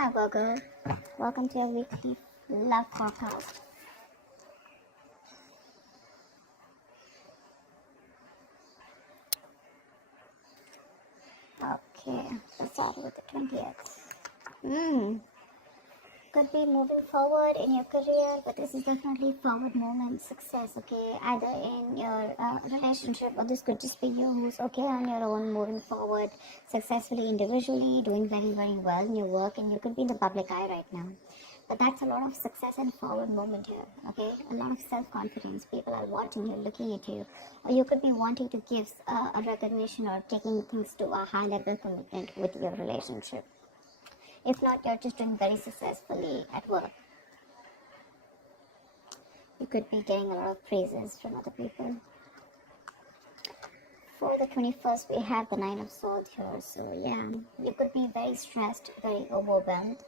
Hi Virgo, welcome to your weekly love forecast. Okay, let's start with the 20th. Could be moving forward in your career, but this is definitely forward movement, success, okay? Either in your relationship, or this could just be you who's okay on your own, moving forward successfully individually, doing very, very well in your work, and you could be in the public eye right now. But that's a lot of success and forward movement here, okay? A lot of self-confidence. People are watching you, looking at you. Or you could be wanting to give a recognition or taking things to a high level commitment with your relationship. If not, you're just doing very successfully at work. You could be getting a lot of praises from other people. For the 21st, we have the Nine of Swords here. So yeah, you could be very stressed, very overwhelmed.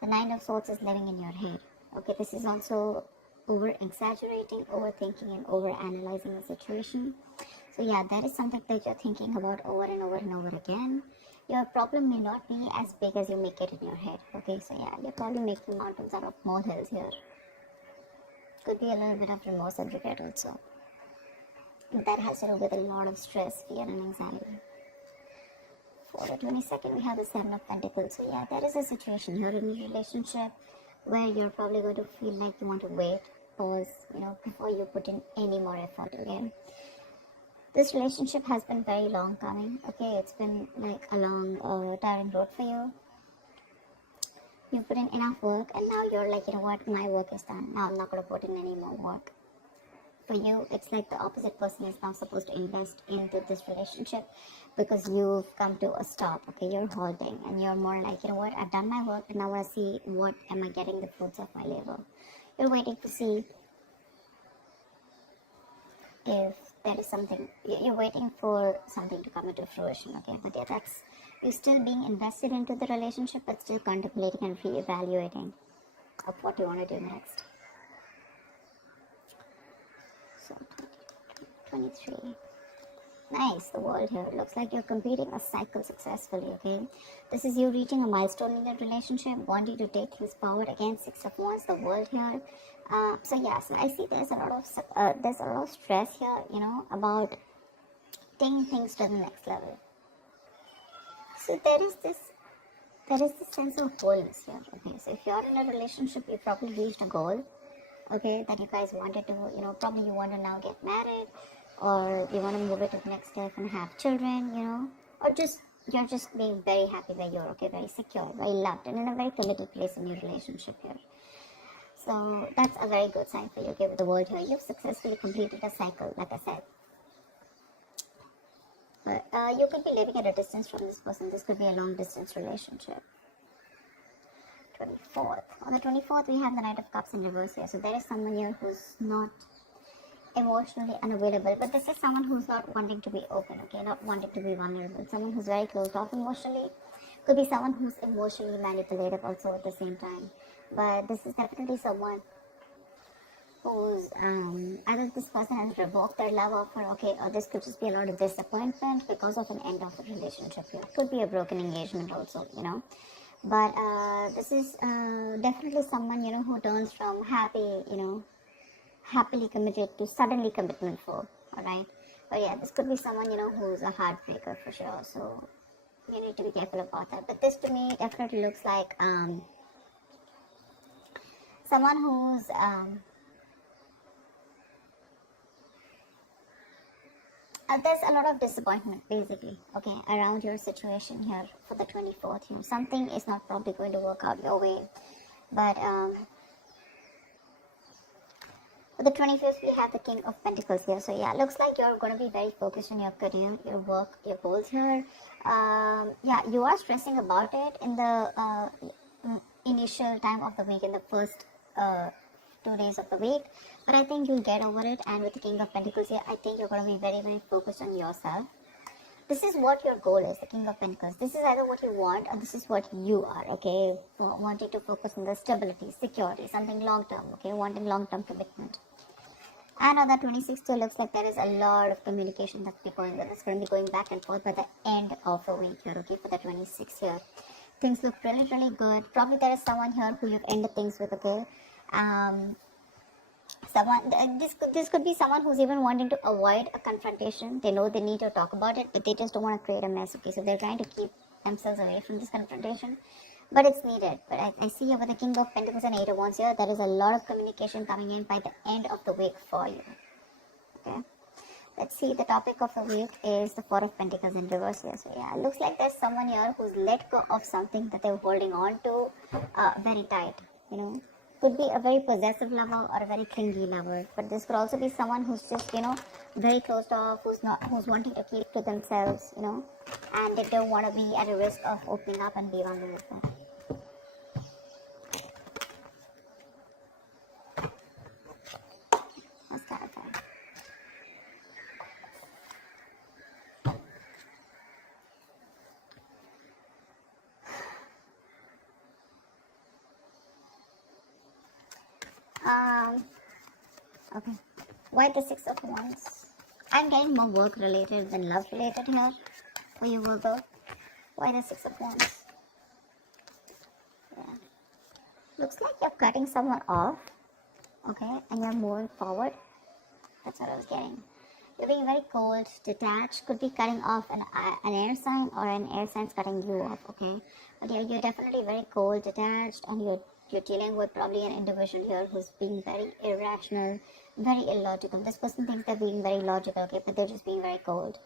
The Nine of Swords is living in your head. Okay, this is also over-exaggerating, overthinking, and over-analyzing the situation. So yeah, that is something that you're thinking about over and over and over again. Your problem may not be as big as you make it in your head. Okay, so yeah, you're probably making mountains out of molehills here. Could be a little bit of remorse and regret also. That has to do with a lot of stress, fear, and anxiety. For the 22nd, we have the Seven of Pentacles. So yeah, there is a situation here in your relationship where you're probably going to feel like you want to wait, pause, before you put in any more effort again. This relationship has been very long coming. Okay, it's been like a long, tiring road for you. You put in enough work, and now you're like, you know what, my work is done. Now I'm not going to put in any more work. For you, it's like the opposite person is now supposed to invest into this relationship because you've come to a stop. Okay, you're halting, and you're more like, you know what, I've done my work, and now I want to see what am I getting the fruits of my labor. You're waiting to see if there is something, you're waiting for something to come into fruition. Okay, but yeah, that's you still being invested into the relationship, but still contemplating and reevaluating of what you want to do next. So 23. Nice, the world here. Looks like you're completing a cycle successfully, okay? This is you reaching a milestone in your relationship, wanting to take things forward. Again, Six of Wands, the world here. So I see there's a lot of stress here, about taking things to the next level. So there is this sense of wholeness here, okay? So if you're in a relationship, you probably reached a goal, okay, that you guys wanted to, probably you want to now get married, or you want to move it to the next step and have children, or just you're just being very happy where you're, okay, very secure, very loved, and in a very committed place in your relationship here. So that's a very good sign for you, okay, with the world here. You've successfully completed a cycle, like I said. But you could be living at a distance from this person. This could be a long distance relationship. 24th. On the 24th, we have the Knight of Cups in reverse here. So there is someone here who's not emotionally unavailable, but this is someone who's not wanting to be open, okay, not wanting to be vulnerable. Someone who's very closed off emotionally. Could be someone who's emotionally manipulative also at the same time. But this is definitely someone who's either this person has revoked their love offer, okay, or this could just be a lot of disappointment because of an end of the relationship here. Could be a broken engagement also, But this is definitely someone, who turns from happily committed to suddenly commitment for, alright? But yeah, this could be someone, who's a heartbreaker for sure. So you need to be careful about that. But this to me definitely looks like someone who's there's a lot of disappointment basically, okay, around your situation here for the 24th. Something is not probably going to work out your way. But for the 25th, we have the King of Pentacles here. So yeah, looks like you're going to be very focused on your career, your work, your goals here. Yeah, you are stressing about it in the initial time of the week, in the first 2 days of the week. But I think you'll get over it. And with the King of Pentacles here, I think you're going to be very, very focused on yourself. This is what your goal is, the King of Pentacles. This is either what you want or this is what you are, okay? Wanting to focus on the stability, security, something long-term, okay? Wanting long-term commitment. And on the 26th, it looks like there is a lot of communication that's going to be going back and forth by the end of the week here, okay? For the 26th here. things look really, really good. Probably there is someone here who you've ended things with, okay? This could be someone who's even wanting to avoid a confrontation. They know they need to talk about it, but they just don't want to create a mess, okay? So they're trying to keep themselves away from this confrontation, but it's needed. But I see over the King of Pentacles and Eight of Wands here, there is a lot of communication coming in by the end of the week for you, okay? Let's see, the topic of the week is the Four of Pentacles in reverse here. So yeah, it looks like there's someone here who's let go of something that they're holding on to very tight, you know. Could be a very possessive lover or a very clingy lover, but this could also be someone who's just, you know, very closed off, who's wanting to keep to themselves, you know, and they don't want to be at a risk of opening up and be vulnerable. Let's clarify. Okay. Why the Six of Wands? I'm getting more work related than love related here for you, Virgo. Why the Six of Wands? Yeah. Looks like you're cutting someone off, okay, and you're moving forward. That's what I was getting. You're being very cold, detached, could be cutting off an air sign, or an air sign's cutting you off, okay? But yeah, you're definitely very cold, detached, and you're dealing with probably an individual here who's being very irrational, very illogical. This person thinks they're being very logical, okay, but they're just being very cold.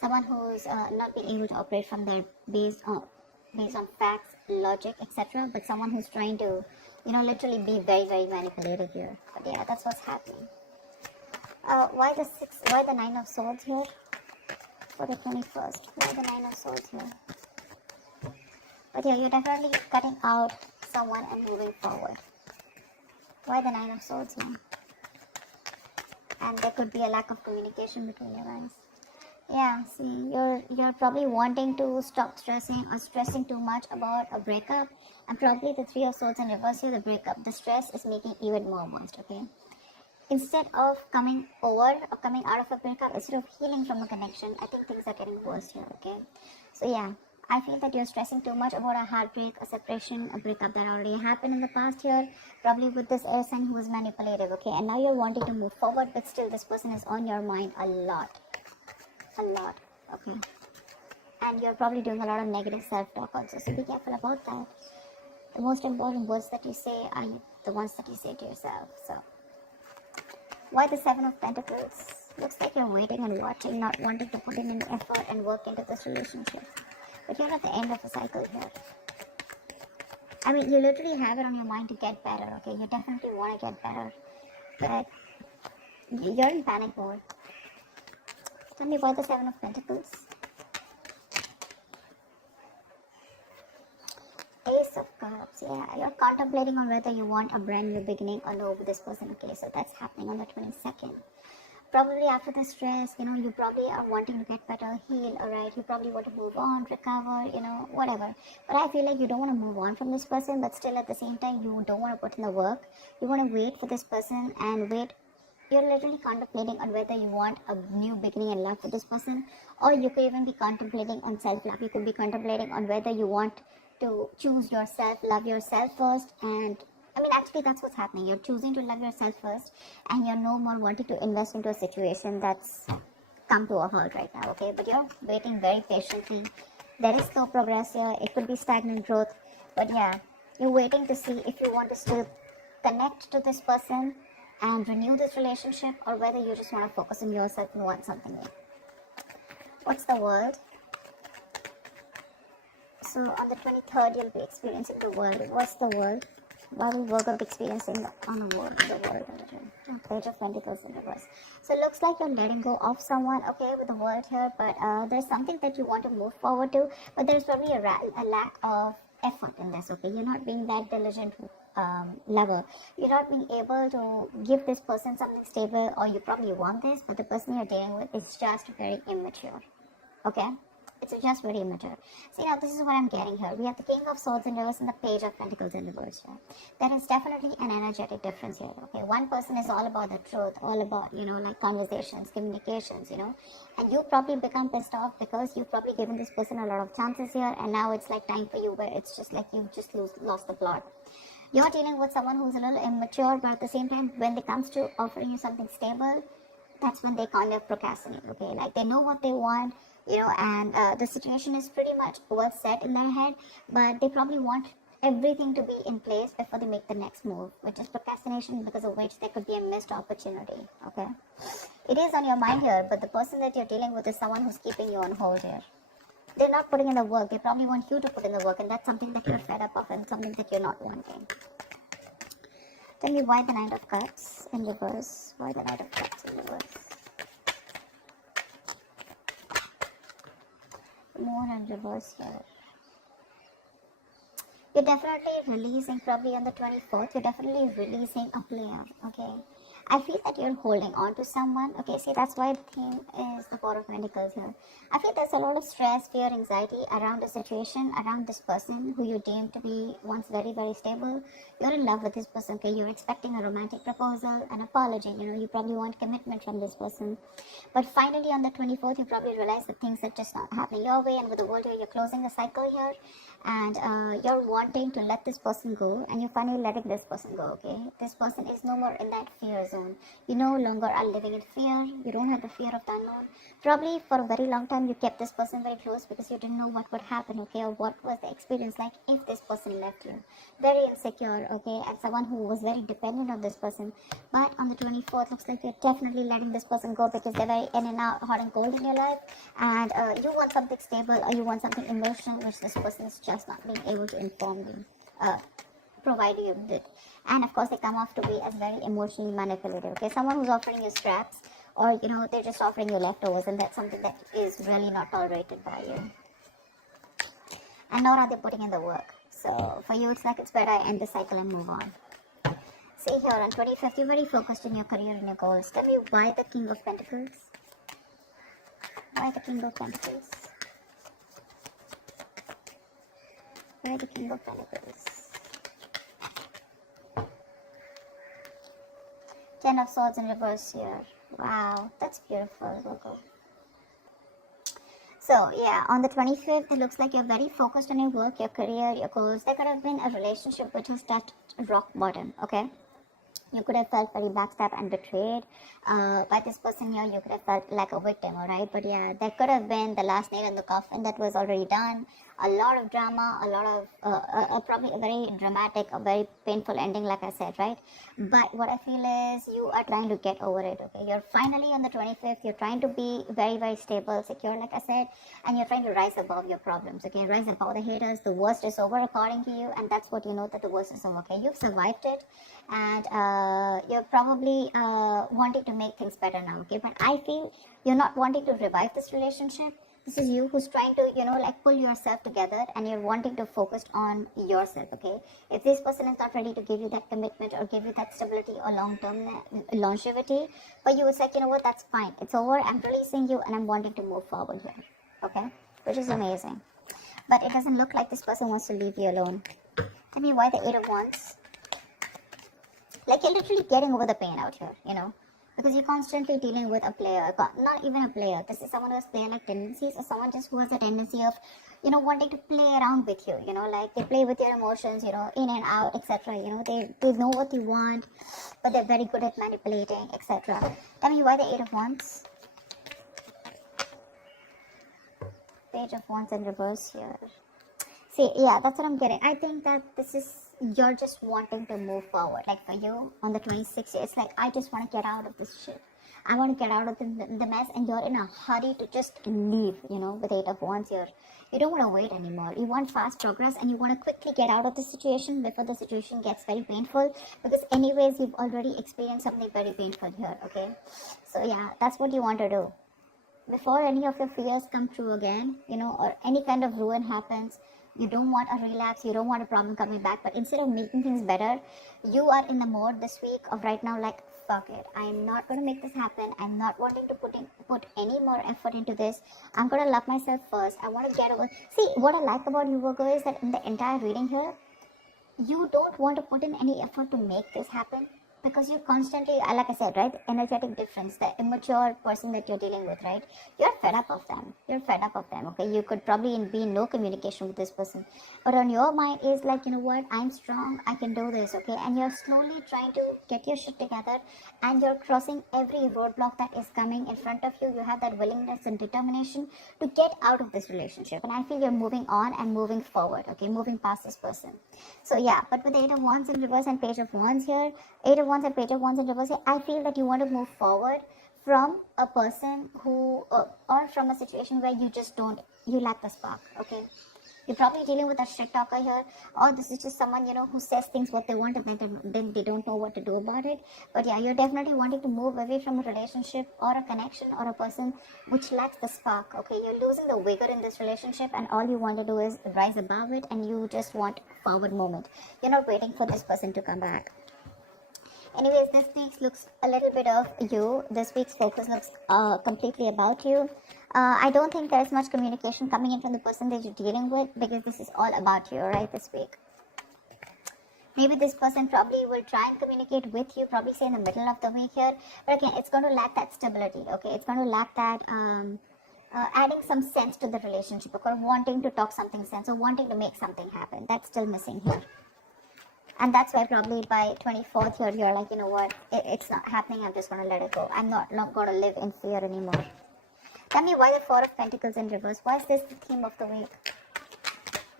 Someone who's not being able to operate from their based on facts, logic, etc. But someone who's trying to, you know, literally be very, very manipulative here. But yeah, that's what's happening. Why the Nine of Swords here for the 21st? Why the Nine of Swords here? But yeah, you're definitely cutting out someone and moving forward. Why the Nine of Swords here? And there could be a lack of communication between you guys. Yeah, see, you're probably wanting to stop stressing or stressing too much about a breakup, and probably the Three of Swords in reverse here, the breakup, the stress is making even more worse, okay? Instead of coming over or coming out of a breakup, instead of healing from a connection, I think things are getting worse here, okay? So yeah, I feel that you're stressing too much about a heartbreak, a separation, a breakup that already happened in the past here, probably with this air sign who was manipulative, okay? And now you're wanting to move forward, but still this person is on your mind a lot, okay? And you're probably doing a lot of negative self-talk also, so be careful about that. The most important words that you say are the ones that you say to yourself, so. Why the Seven of Pentacles? Looks like you're waiting and watching, not wanting to put in any effort and work into this relationship. But you're at the end of a cycle here. I mean, you literally have it on your mind to get better, okay? You definitely want to get better. But you're in panic mode. Tell me why the Seven of Pentacles? Ace of Cups, yeah. You're contemplating on whether you want a brand new beginning or no with this person, okay? So that's happening on the 22nd. Probably after the stress, you know, you probably are wanting to get better, heal, alright? You probably want to move on, recover, you know, whatever. But I feel like you don't want to move on from this person, but still at the same time, you don't want to put in the work. You want to wait for this person and wait. You're literally contemplating on whether you want a new beginning in love with this person, or you could even be contemplating on self-love. You could be contemplating on whether you want to choose yourself, love yourself first, and I mean, actually, that's what's happening. You're choosing to love yourself first, and you're no more wanting to invest into a situation that's come to a halt right now, okay? But you're waiting very patiently. There is slow progress here. It could be stagnant growth, but yeah, you're waiting to see if you want to still connect to this person and renew this relationship, or whether you just want to focus on yourself and want something new. What's the world? So on the 23rd, you'll be experiencing the world. What's the world? Why will Virgo be experiencing on the world? Page of Pentacles in reverse. So it looks like you're letting go of someone, okay, with the world here, but there's something that you want to move forward to, but there's probably a lack of effort in this, okay? You're not being that diligent lover. You're not being able to give this person something stable, or you probably want this, but the person you're dealing with is just very immature, okay? It's just very immature. See, now this is what I'm getting here. We have the King of Swords in reverse and the Page of Pentacles in reverse here. There is definitely an energetic difference here, okay? One person is all about the truth, all about, like conversations, communications, and you probably become pissed off because you've probably given this person a lot of chances here, and now it's like time for you where it's just like you've just lost the plot. You're dealing with someone who's a little immature, but at the same time, when it comes to offering you something stable, that's when they kind of procrastinate, okay? Like they know what they want, and the situation is pretty much well set in their head, but they probably want everything to be in place before they make the next move, which is procrastination, because of which there could be a missed opportunity, okay? It is on your mind here, but the person that you're dealing with is someone who's keeping you on hold here. They're not putting in the work. They probably want you to put in the work, and that's something that you're fed up of and something that you're not wanting. Tell me why the Knight of Cups in reverse. Why the Knight of Cups in reverse? Moon in reverse here. You're definitely releasing, probably on the 24th, you're definitely releasing a player, okay? I feel that you're holding on to someone, okay? See, that's why the theme is the Four of Pentacles here. I feel there's a lot of stress, fear, anxiety around the situation, around this person who you deem to be once very, very stable. You're in love with this person, okay? You're expecting a romantic proposal, an apology, you probably want commitment from this person. But finally, on the 24th, you probably realize that things are just not happening your way, and with the world here, you're closing the cycle here, and you're wanting to let this person go, and you're finally letting this person go, okay? This person is no more in that fear zone. You no longer are living in fear. You don't have the fear of the unknown. Probably for a very long time you kept this person very close because you didn't know what would happen, okay, or what was the experience like if this person left you. Very insecure, okay, and someone who was very dependent on this person. But on the 24th, looks like you're definitely letting this person go because they're very in and out, hot and cold in your life, and you want something stable, or you want something emotional, which this person is just not being able to inform you, provide you with. And of course, they come off to be as very emotionally manipulative, okay? Someone who's offering you scraps, or they're just offering you leftovers, and that's something that is really not tolerated by you. And nor are they putting in the work. So for you, it's like it's better I end the cycle and move on. See here, on 25th, you're very focused in your career and your goals. Tell me why the King of Pentacles? Why the King of Pentacles? Why the King of Pentacles? Ten of Swords in reverse here. Wow, that's beautiful, Virgo. So, yeah, on the 25th, it looks like you're very focused on your work, your career, your goals. There could have been a relationship which has touched rock bottom, okay? You could have felt very backstabbed and betrayed by this person here. You could have felt like a victim, alright? But yeah, that could have been the last nail in the coffin that was already done. A lot of drama, a lot of, probably a very dramatic, a very painful ending, like I said, right? But what I feel is you are trying to get over it, okay? You're finally on the 25th, you're trying to be very, very stable, secure, like I said, and you're trying to rise above your problems, okay? Rise above the haters. The worst is over according to you, and that's what you know, that the worst is over, okay? You've survived it, and you're probably wanting to make things better now, okay? But I feel you're not wanting to revive this relationship. This is you who's trying to, pull yourself together, and you're wanting to focus on yourself, okay? If this person is not ready to give you that commitment or give you that stability or long-term longevity, but you would say, you know what, that's fine. It's over. I'm releasing you, and I'm wanting to move forward here, okay? Which is amazing. But it doesn't look like this person wants to leave you alone. Tell me why the Eight of Wands? Like you're literally getting over the pain out here, because you're constantly dealing with a player, not even a player. This is someone who has player-like tendencies, or someone just who has a tendency of, wanting to play around with you, like they play with your emotions, in and out, etc. They know what you want, but they're very good at manipulating, etc. Tell me why the Eight of Wands? Page of Wands in reverse here. See, yeah, that's what I'm getting. I think that this is, you're just wanting to move forward. Like for you, on the 26th, it's like, I just want to get out of this shit. I want to get out of the mess, and you're in a hurry to just leave, with Eight of Wands here. You don't want to wait anymore. You want fast progress, and you want to quickly get out of the situation before the situation gets very painful, because anyways, you've already experienced something very painful here, okay? So yeah, that's what you want to do. Before any of your fears come true again, or any kind of ruin happens, You don't want a relapse, you don't want a problem coming back, but instead of making things better, you are in the mode this week of right now like, fuck it, I am not going to make this happen. I'm not wanting to put any more effort into this. I'm going to love myself first. I want to get over. See, what I like about you, Virgo, is that in the entire reading here, you don't want to put in any effort to make this happen, because you're constantly, like I said, right, energetic difference, the immature person that you're dealing with, right, you're fed up of them. Okay, you could probably be in no communication with this person, but on your mind is like, you know what, I'm strong, I can do this. Okay, and you're slowly trying to get your shit together, and you're crossing every roadblock that is coming in front of you. You have that willingness and determination to get out of this relationship, and I feel you're moving on and moving forward. Okay, moving past this person. So yeah, but with the 8 of Wands in reverse and Page of Wands here, 8 of Wands and Page of Wands in reverse here, I feel that you want to move forward from a person who, or from a situation where you lack the spark. Okay, you're probably dealing with a shit talker here, or this is just someone, who says things what they want, and then they don't know what to do about it. But yeah, you're definitely wanting to move away from a relationship or a connection or a person which lacks the spark. Okay, you're losing the vigor in this relationship, and all you want to do is rise above it, and you just want forward movement. You're not waiting for this person to come back. Anyways, this week's looks a little bit of you. This week's focus looks completely about you. I don't think there's much communication coming in from the person that you're dealing with, because this is all about you, right, this week. Maybe this person probably will try and communicate with you, probably say in the middle of the week here. But again, it's going to lack that stability, okay? It's going to lack that adding some sense to the relationship, or wanting to talk something sense, or wanting to make something happen. That's still missing here. And that's why probably by 24th here, you're like, you know what, it's not happening, I'm just going to let it go. I'm not going to live in fear anymore. Tell me, why the 4 of Pentacles in reverse? Why is this the theme of the week?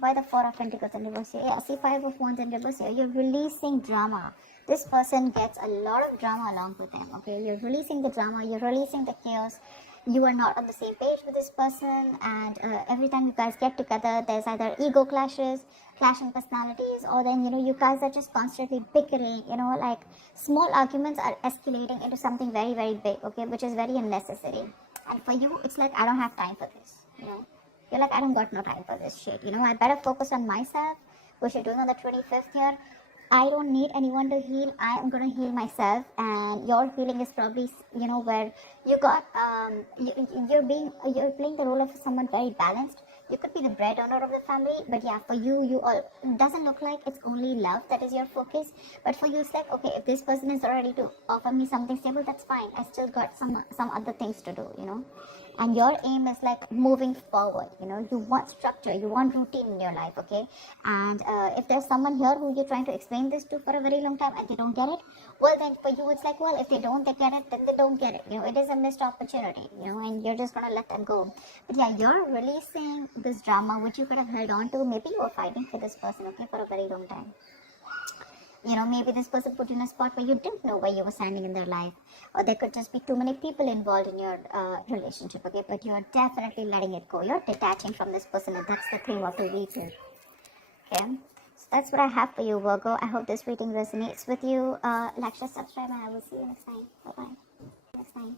Why the 4 of Pentacles in reverse here? Yeah, see, 5 of Wands in reverse here. You're releasing drama. This person gets a lot of drama along with them, okay? You're releasing the drama, you're releasing the chaos. You are not on the same page with this person, and every time you guys get together, there's either ego clashes, clashing personalities, or then, you guys are just constantly bickering, like small arguments are escalating into something very, very big, okay, which is very unnecessary. And for you, it's like, I don't have time for this, You're like, I don't got no time for this shit, I better focus on myself, which you're doing on the 25th here. I don't need anyone to heal. I am going to heal myself, and your healing is probably, where you got, you're playing the role of someone very balanced. You could be the breadwinner of the family, but yeah, for you, it doesn't look like it's only love that is your focus. But for you, it's like, okay, if this person is ready to offer me something stable, that's fine. I still got some other things to do, And your aim is like moving forward, you want structure, you want routine in your life, okay? And if there's someone here who you're trying to explain this to for a very long time and they don't get it, well, then for you, it's like, well, if they get it, then they don't get it. It is a missed opportunity, and you're just going to let them go. But yeah, you're releasing this drama, which you could have held on to. Maybe you were fighting for this person, okay, for a very long time. Maybe this person put you in a spot where you didn't know where you were standing in their life, or there could just be too many people involved in your relationship, okay? But you're definitely letting it go. You're detaching from this person, and that's the theme of the week here, okay? So that's what I have for you, Virgo. I hope this reading resonates with you. Like, share, subscribe, and I will see you next time. Bye-bye. Next time.